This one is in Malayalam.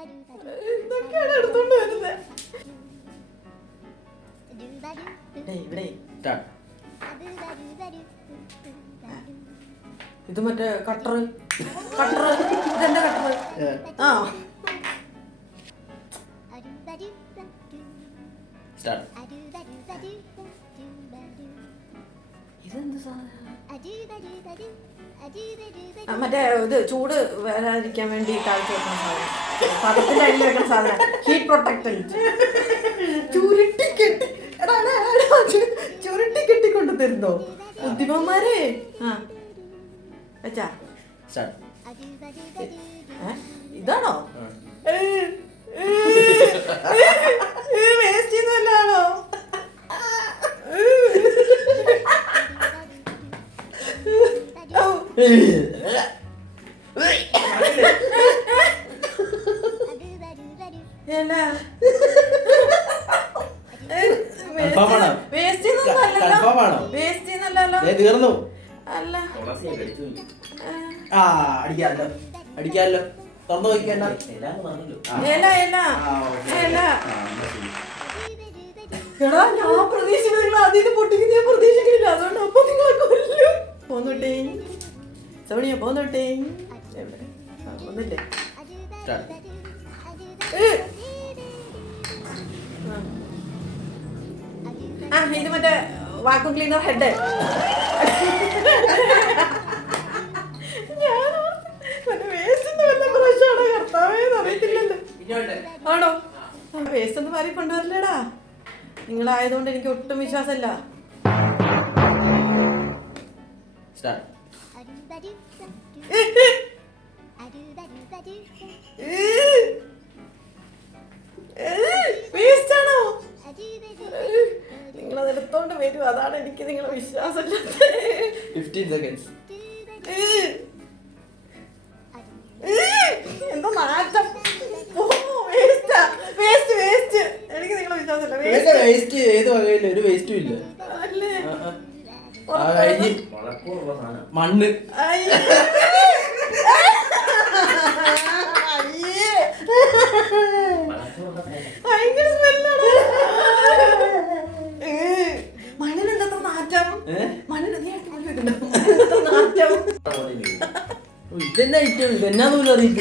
എന്തൊക്കെയാണ് എടുത്തോണ്ട് വരുന്നത്? ഇവിടെ ഇത് മറ്റേ കട്ടർ ഇതെന്താ കട്ടർ? ആ ഇതെന്ത് സാധനം? മറ്റേ ഇത് ചൂട് വരാതിരിക്കാൻ വേണ്ടി താഴ്ത്തി വെക്കുന്ന സാധനം, പദത്തിന്റെ അടിയിൽ വെക്കുന്ന സാധനം, ഹീറ്റ് പ്രൊട്ടക്ടന്റ്. ചുരുട്ടി കെട്ടിക്കൊണ്ട് തരുന്നോ ബുദ്ധിമാന്മാരെ? ആ വെച്ചാ ഇതാണോ വേസ്റ്റ് ചെയ്യുന്നതല്ലാണോ? തീർന്നു. അടിക്കാല്ലോ തുറന്നു നോക്കിയല്ല. എടാ ഞാൻ പ്രതീക്ഷിക്കുന്ന അതിന് പൊട്ടിക്കുന്ന ഞാൻ പ്രതീക്ഷിക്കുന്നില്ല. അതുകൊണ്ട് അപ്പൊ നിങ്ങളെ കൊല്ലും. പോന്നോട്ടേ സോണിയ പോന്നോട്ടേ. ഒന്നില്ലേ ആ ഇത് മറ്റേ വാക്യൂം ക്ലീനർ ഹെഡ്. ഞാൻ വേസ്റ്റ് പ്രശ്നമാണോ കർത്താവേന്ന് അറിയത്തില്ലല്ലോ. ആണോ വേസ്റ്റ് ഒന്നും മാറി കൊണ്ടുവരില്ലേടാ. നിങ്ങളായതുകൊണ്ട് എനിക്ക് ഒട്ടും വിശ്വാസമല്ല. വേസ്റ്റാണോ? നിങ്ങളതെടുത്തോണ്ട് വരും, അതാണ് എനിക്ക് നിങ്ങളെ വിശ്വാസമില്ല. 15 seconds. എന്തോ നാറ്റം. വേസ്റ്റ് എനിക്ക് നിങ്ങളെ വിശ്വാസമില്ല. വേസ്റ്റ് ഏത് വകയില്ല, ഒരു വേസ്റ്റും ഇല്ല. മണ്ണ് ഭയങ്കര സ്മെല്ലാണ്. മണ്ണിനെന്താ നാറ്റം? മണ്ണിന് നാറ്റം. ഇതെന്നാ ഐറ്റം? ഇതെന്നാ പോലും അറിയില്ല.